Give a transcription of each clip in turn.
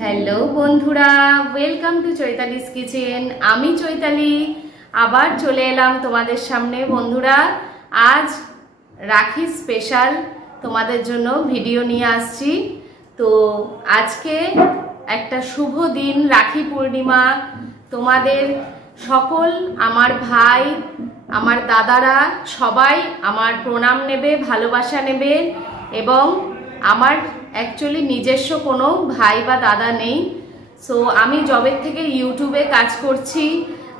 Hello বন্ধুরা, welcome to Chaitali's kitchen. আমি চৈতালি আবার চলে এলাম তোমাদের সামনে। বন্ধুরা, আজ রাখি স্পেশাল তোমাদের জন্য ভিডিও নিয়ে আসছি। তো আজকে একটা শুভ দিন, রাখি পূর্ণিমা। তোমাদের সকল আমার ভাই, আমার দাদারা সবাই আমার প্রণাম নেবে, ভালোবাসা নেবে। এবং আমার অ্যাকচুয়ালি নিজস্ব কোনো ভাই বা দাদা নেই। সো আমি জবের থেকে ইউটিউবে কাজ করছি।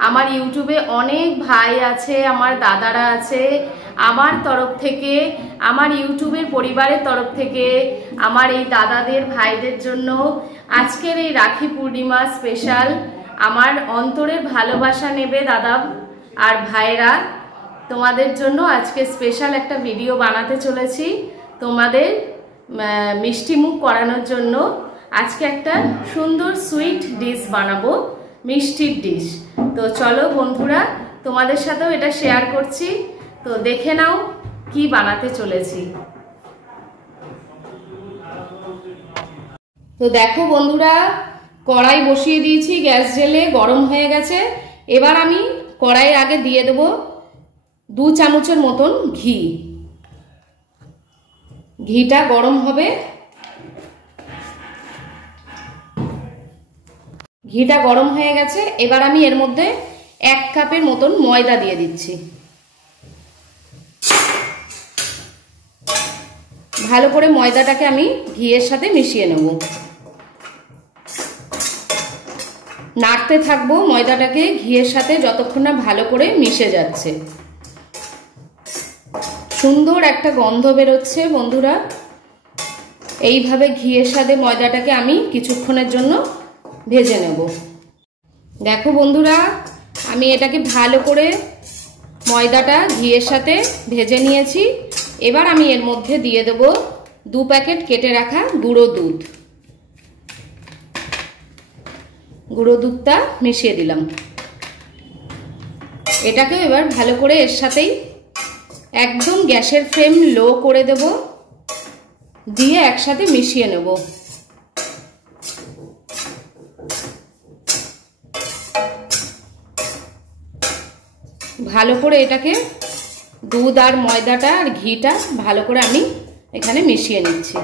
আমার ইউটিউবে অনেক ভাই আছে, আমার দাদারা আছে। আমার তরফ থেকে, আমার ইউটিউবের পরিবারের তরফ থেকে আমার এই দাদাদের ভাইদের জন্য আজকের এই রাখি পূর্ণিমা স্পেশাল আমার অন্তরের ভালোবাসা নেবে দাদা আর ভাইরা। তোমাদের জন্য আজকে স্পেশাল একটা ভিডিও বানাতে চলেছি। তোমাদের মিষ্টি মুখ করানোর জন্য আজকে একটা সুন্দর সুইট ডিশ বানাবো, মিষ্টির ডিশ। তো চলো বন্ধুরা, তোমাদের সাথেও এটা শেয়ার করছি। তো দেখে নাও কি বানাতে চলেছি। তো দেখো বন্ধুরা, কড়াই বসিয়ে দিয়েছি, গ্যাস জেলে গরম হয়ে গেছে। এবার আমি কড়াইয়ে আগে দিয়ে দেবো 2 চামচের মতন ঘি। ঘিটা গরম হবে। ঘিটা গরম হয়ে গেছে। এবার আমি এর মধ্যে 1 কাপের মতন ময়দা দিয়ে দিচ্ছি। ভালো করে ময়দাটাকে আমি ঘিয়ের সাথে মিশিয়ে নেব। নাড়তে থাকবো ময়দাটাকে ঘিয়ের সাথে যতক্ষণ না ভালো করে মিশে যাচ্ছে। সুন্দর একটা গন্ধ বেরোচ্ছে বন্ধুরা। এইভাবে ঘিয়ের সাথে ময়দাটাকে আমি কিছুক্ষণের জন্য ভেজে নেব। দেখো বন্ধুরা, আমি এটাকে ভালো করে ময়দাটা ঘিয়ের সাথে ভেজে নিয়েছি। এবার আমি এর মধ্যে দিয়ে দেব 2 প্যাকেট কেটে রাখা গুঁড়ো দুধ। গুঁড়ো দুধটা মিশিয়ে দিলাম। এটাকে এবার ভালো করে এর সাথেই একদম গ্যাসের ফ্লেম লো করে দেব, দিয়ে একসাথে মিশিয়ে নেব। ভালো করে এটাকে দুধ আর ময়দাটা আর ঘিটা ভালো করে আমি এখানে মিশিয়ে নিচ্ছি।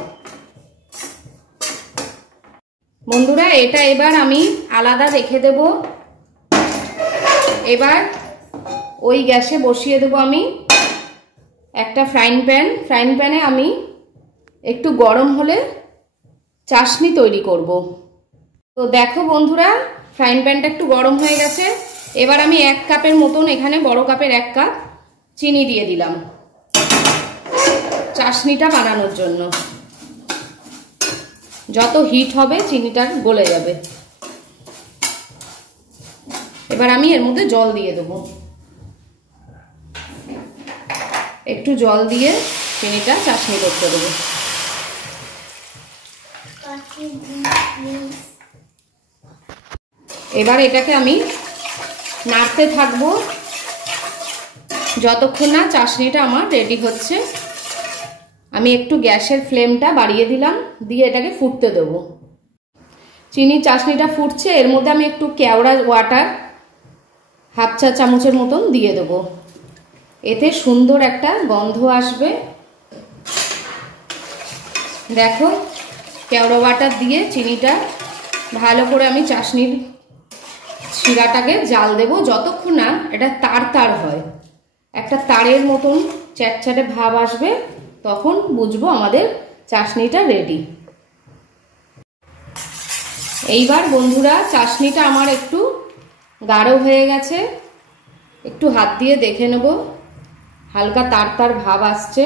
বন্ধুরা, এটা এবার আমি আলাদা রেখে দেব। এবার ওই গ্যাসে বসিয়ে দেব আমি একটা ফ্রাইং প্যানে আমি একটু গরম হলে চাশনি তৈরি করব। তো দেখো বন্ধুরা, ফ্রাইং প্যানটা একটু গরম হয়ে গেছে। এবার আমি 1 কাপের মতন, এখানে বড় কাপের 1 কাপ চিনি দিয়ে দিলাম চাশনিটা বানানোর জন্য। যত হিট হবে চিনিটা গলে যাবে। এবার আমি এর মধ্যে জল দিয়ে দেবো। একটু জল দিয়ে চিনিটা চাশনি করতে দেবো। এবার এটাকে আমি নাড়তে থাকবো যতক্ষণ না চাশনিটা আমার রেডি হচ্ছে। আমি একটু গ্যাসের ফ্লেমটা বাড়িয়ে দিলাম, দিয়ে এটাকে ফুটতে দেবো। চিনি চাশনিটা ফুটছে। এর মধ্যে আমি একটু কেওড়া ওয়াটার 1/2 চা চামচের মতন দিয়ে দেবো। এতে সুন্দর একটা গন্ধ আসবে। দেখো, কেওড়া ওয়াটার দিয়ে চিনিটা ভালো করে আমি চাশনির শিরাটাকে জাল দেব যতক্ষণ না এটা তার হয়। একটা তারের মতন চ্যাটচ্যাটে ভাব আসবে, তখন বুঝবো আমাদের চাশনিটা রেডি। এইবার বন্ধুরা, চাশনিটা আমার একটু গাঢ় হয়ে গেছে। একটু হাত দিয়ে দেখে নেব, হালকা তার ভাব আসছে,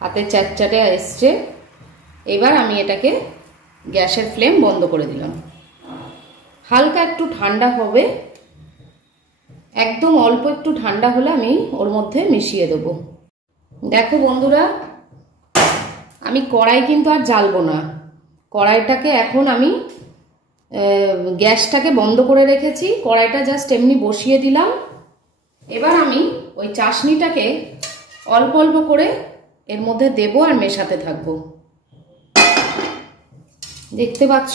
হাতে চ্যাটচ্যাটে এসছে। এবার আমি এটাকে গ্যাসের ফ্লেম বন্ধ করে দিলাম। হালকা একটু ঠান্ডা হবে, একদম অল্প একটু ঠান্ডা হলে আমি ওর মধ্যে মিশিয়ে দেব। দেখো বন্ধুরা, আমি কড়াই কিন্তু আর জ্বালবো না। কড়াইটাকে এখন আমি গ্যাসটাকে বন্ধ করে রেখেছি। কড়াইটা জাস্ট এমনি বসিয়ে দিলাম। এবার আমি ওই চাশনিটাকে অল্প অল্প করে এর মধ্যে দেব আর মেশাতে থাকবো। দেখতে পাচ্ছ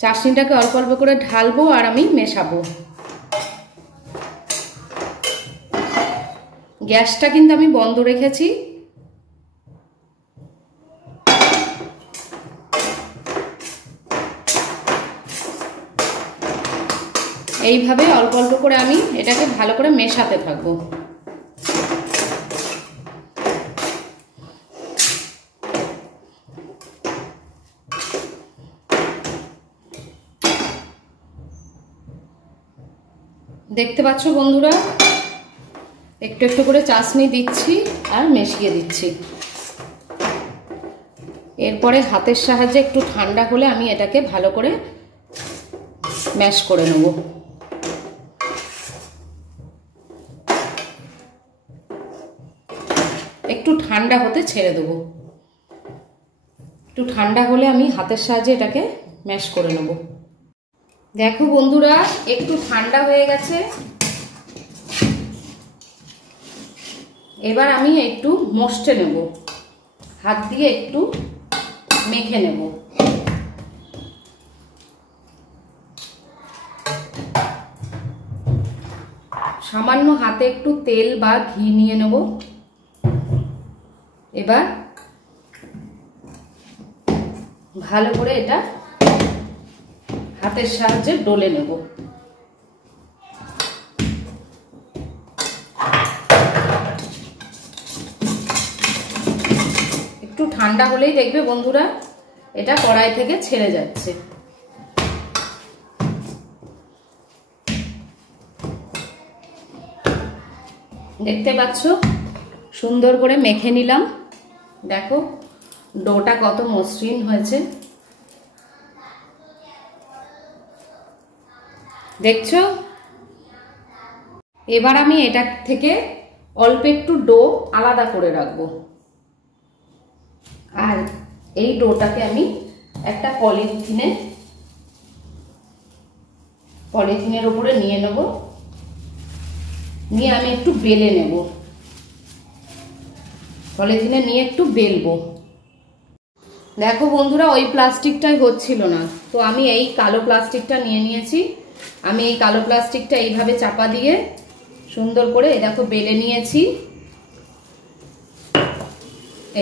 চাশনিটাকে অল্প অল্প করে ঢালবো আর আমি মেশাবো। গ্যাসটা কিন্তু আমি বন্ধ রেখেছি। এইভাবে অল্প অল্প করে আমি এটাকে ভালো করে মেশাতে থাকবো। দেখতে পাচ্ছ বন্ধুরা, একটু একটু করে চাশনি দিচ্ছি আর মিশিয়ে দিচ্ছি। এরপরে হাতের সাহায্যে একটু ঠান্ডা হলে আমি এটাকে ভালো করে ম্যাশ করে নেব। একটু ঠান্ডা হতে ছেড়ে দেবো। একটু ঠান্ডা হলে আমি হাতের সাহায্যে এটাকে ম্যাশ করে নেব। দেখো বন্ধুরা, একটু ঠান্ডা হয়ে গেছে। এবার আমি একটু মশটে নেব, হাত দিয়ে একটু মেখে নেব। সামান্য হাতে একটু তেল বা ঘি নিয়ে নেব। এবার ভালো করে এটা হাতের সাহায্যে ডলে নেব। একটু ঠান্ডা হলেই দেখবে বন্ধুরা এটা কড়াই থেকে ছেড়ে যাচ্ছে। দেখতে পাচ্ছ সুন্দর করে মেখে নিলাম। দেখো ডোটা কত মসৃণ হয়েছে, দেখছো? এবার আমি এটা থেকে অল্প একটু ডো আলাদা করে রাখবো আর এই ডোটাকে আমি একটা পলিথিনের উপরে নিয়ে নেব। নিয়ে আমি একটু বেলে নেব। পলিথিনে নিয়ে একটু বেলবো। দেখো বন্ধুরা, ওই প্লাস্টিকটাই হচ্ছিল না, তো আমি এই কালো প্লাস্টিকটা নিয়ে নিয়েছি। আমি এই কালো প্লাস্টিকটা এইভাবে চাপা দিয়ে সুন্দর করে দেখো বেলে নিয়েছি।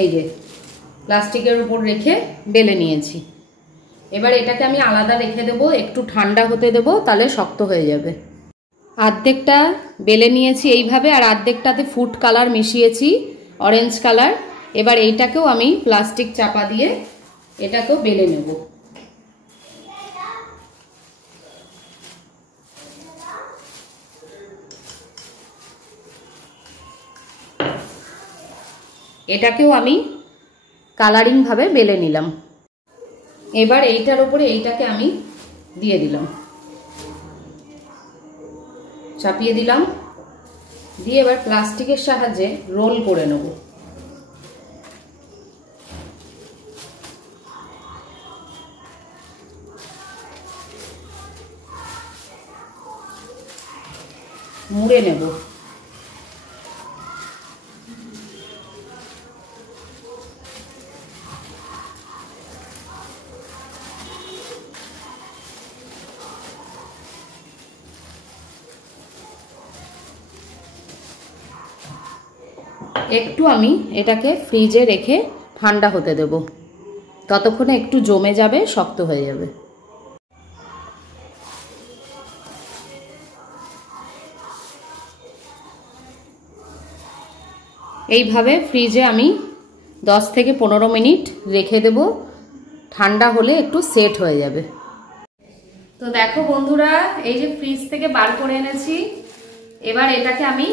এই যে প্লাস্টিকের উপর রেখে বেলে নিয়েছি। এবার এটাকে আমি আলাদা রেখে দেব, একটু ঠান্ডা হতে দেব, তাহলে শক্ত হয়ে যাবে। অর্ধেকটা বেলে নিয়েছি এইভাবে, আর অর্ধেকটাতে ফুড কালার মিশিয়েছি, অরেঞ্জ কালার। এবার এইটাকেও আমি প্লাস্টিক চাপা দিয়ে এটাকেও বেলে নেব। এটাকেও আমি কালারিং ভাবে বেলে নিলাম। এবার এইটার উপরে এইটাকে আমি দিয়ে দিলাম, চাপিয়ে দিলাম, দিয়ে এবার প্লাস্টিকের সাহায্যে রোল করে নেব। মুড়ে নেব। একটু আমি এটাকে ফ্রিজে রেখে ঠান্ডা হতে দেব, ততক্ষণে একটু জমে যাবে, শক্ত হয়ে যাবে। এইভাবে ফ্রিজে আমি 10 থেকে 15 মিনিট রেখে দেব, ঠান্ডা হলে একটু সেট হয়ে যাবে। তো দেখো বন্ধুরা, এই যে ফ্রিজ থেকে বার করে এনেছি। এবার এটাকে আমি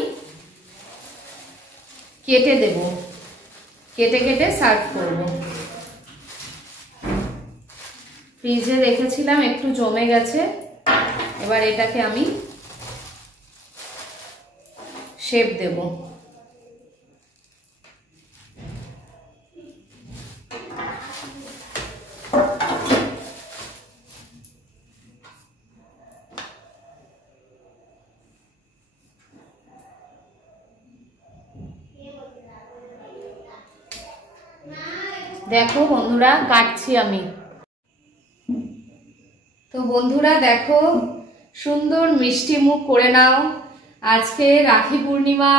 কেটে দেব, কেটে কেটে সার্ভ করব। ফ্রিজে রেখেছিলাম, একটু জমে গেছে। এবার এটাকে আমি শেপ দেব। দেখো বন্ধুরা, কাটছি আমি। তো বন্ধুরা দেখো, সুন্দর মিষ্টি মুখ করে নাও। আজকে রাখি পূর্ণিমা,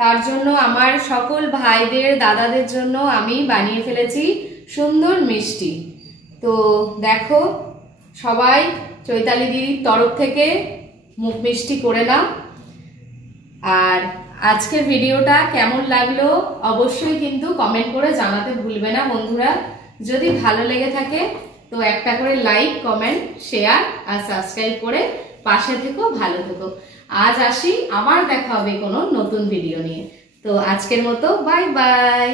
তার জন্য আমার সকল ভাইদের দাদাদের জন্য আমি বানিয়ে ফেলেছি সুন্দর মিষ্টি। তো দেখো, সবাই চৈতালি দিদির তরফ থেকে মুখ মিষ্টি করে নাও। আর আজকের ভিডিওটা কেমন লাগলো অবশ্যই কিন্তু কমেন্ট করে জানাতে ভুলবে না বন্ধুরা। যদি ভালো লেগে থাকে তো একটা করে লাইক, কমেন্ট, শেয়ার আর সাবস্ক্রাইব করে পাশে থেকো, ভালো থেকো। আজ আসি, আবার দেখা হবে কোনো নতুন ভিডিও নিয়ে। তো আজকের মতো বাই বাই।